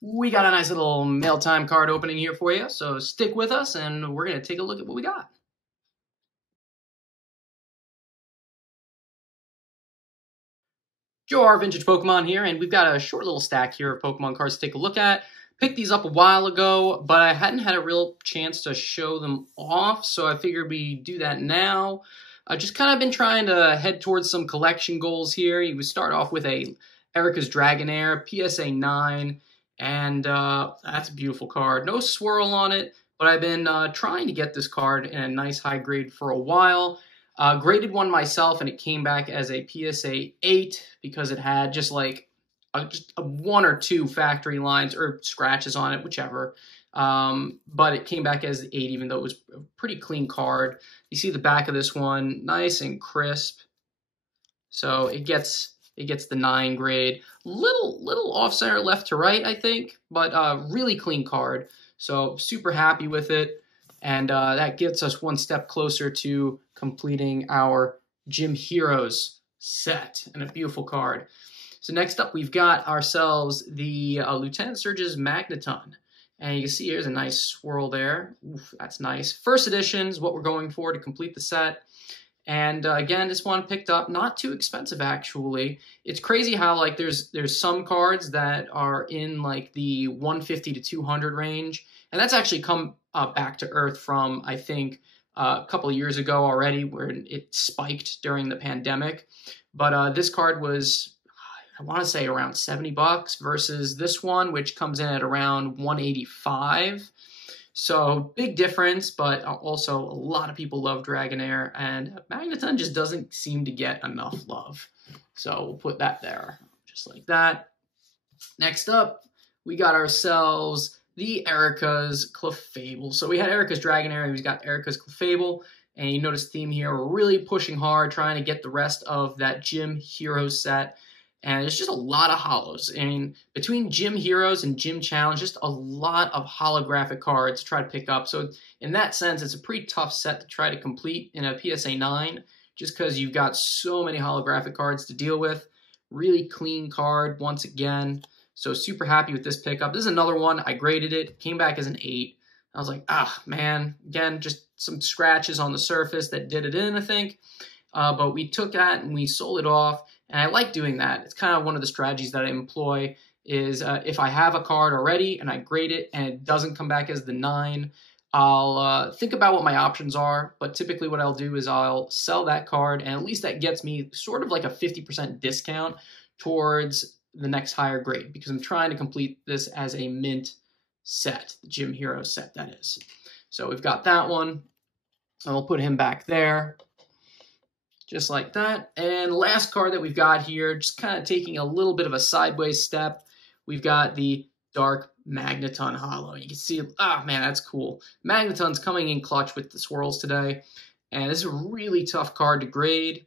We got a nice little mail time card opening here for you, so stick with us and we're going to take a look at what we got. Joe R Vintage Pokemon here, and we've got a short little stack here of Pokemon cards to take a look at. Picked these up a while ago, but I hadn't had a real chance to show them off, so I figured we do that now. I've just kind of been trying to head towards some collection goals here. You would start off with a Erica's Dragonair, PSA 9, and that's a beautiful card. No swirl on it, but I've been trying to get this card in a nice high grade for a while. Graded one myself, and it came back as a PSA 8 because it had just like just one or two factory lines or scratches on it, whichever. But it came back as 8, even though it was a pretty clean card. You see the back of this one, nice and crisp. So it gets the 9 grade. Little off center left to right, I think, but really clean card. So super happy with it. And that gets us one step closer to completing our Gym Heroes set, and a beautiful card. So next up, we've got ourselves the Lieutenant Surge's Magneton. And you can see here's a nice swirl there. Oof, that's nice. First edition is what we're going for to complete the set. And again, this one picked up, not too expensive actually. It's crazy how like there's some cards that are in like the 150 to 200 range, and that's actually come back to earth from, I think, a couple of years ago already, where it spiked during the pandemic. But this card was, I want to say, around $70 versus this one, which comes in at around $185. So big difference, but also a lot of people love Dragonair, and Magneton just doesn't seem to get enough love. So we'll put that there, just like that. Next up, we got ourselves the Erica's Clefable. So we had Erica's Dragonair, we've got Erica's Clefable, and you notice the theme here, we're really pushing hard, trying to get the rest of that Gym Heroes set. And there's just a lot of holos. I mean, between Gym Heroes and Gym Challenge, just a lot of holographic cards to try to pick up. So in that sense, it's a pretty tough set to try to complete in a PSA 9, just because you've got so many holographic cards to deal with. Really clean card once again. So super happy with this pickup. This is another one. I graded it. Came back as an 8. I was like, ah, man. Again, just some scratches on the surface that did it in, I think. But we took that and we sold it off. And I like doing that. It's kind of one of the strategies that I employ is if I have a card already and I grade it and it doesn't come back as the 9, I'll think about what my options are. But typically what I'll do is I'll sell that card, and at least that gets me sort of like a 50% discount towards the next higher grade, because I'm trying to complete this as a mint set, the Gym Hero set, that is. So we've got that one. So I'll put him back there. Just like that. And the last card that we've got here, just kind of taking a little bit of a sideways step, we've got the Dark Magneton Holo. You can see, ah, man, that's cool. Magneton's coming in clutch with the swirls today, and this is a really tough card to grade.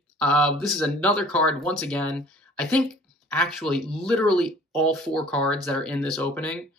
This is another card, once again, I think actually literally all 4 cards that are in this opening,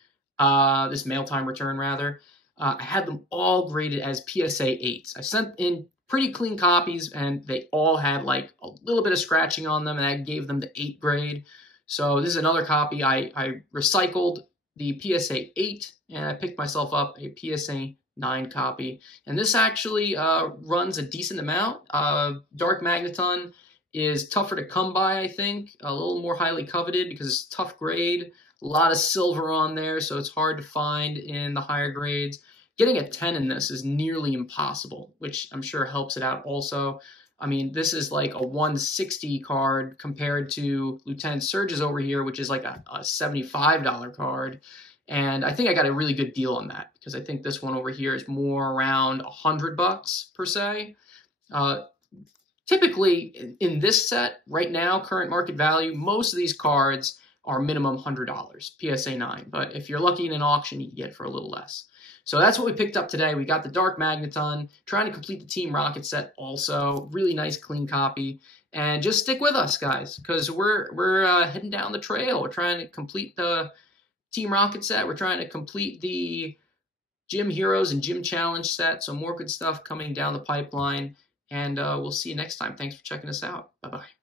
this mail time return rather, I had them all graded as PSA 8s. I sent in pretty clean copies, and they all had like a little bit of scratching on them, and that gave them the 8 grade. So this is another copy. I recycled the PSA 8, and I picked myself up a PSA 9 copy. And this actually runs a decent amount. Dark Magneton is tougher to come by, I think. A little more highly coveted because it's tough grade. A lot of silver on there, so it's hard to find in the higher grades. Getting a 10 in this is nearly impossible, which I'm sure helps it out also. I mean, this is like a 160 card compared to Lieutenant Surge's over here, which is like a $75 card. And I think I got a really good deal on that, because I think this one over here is more around $100 per se. Typically, in this set, right now, current market value, most of these cards are minimum $100, PSA 9. But if you're lucky in an auction, you can get it for a little less. So that's what we picked up today. We got the Dark Magneton, trying to complete the Team Rocket set also. Really nice, clean copy. And just stick with us, guys, because we're heading down the trail. We're trying to complete the Team Rocket set. We're trying to complete the Gym Heroes and Gym Challenge set. So more good stuff coming down the pipeline. And we'll see you next time. Thanks for checking us out. Bye-bye.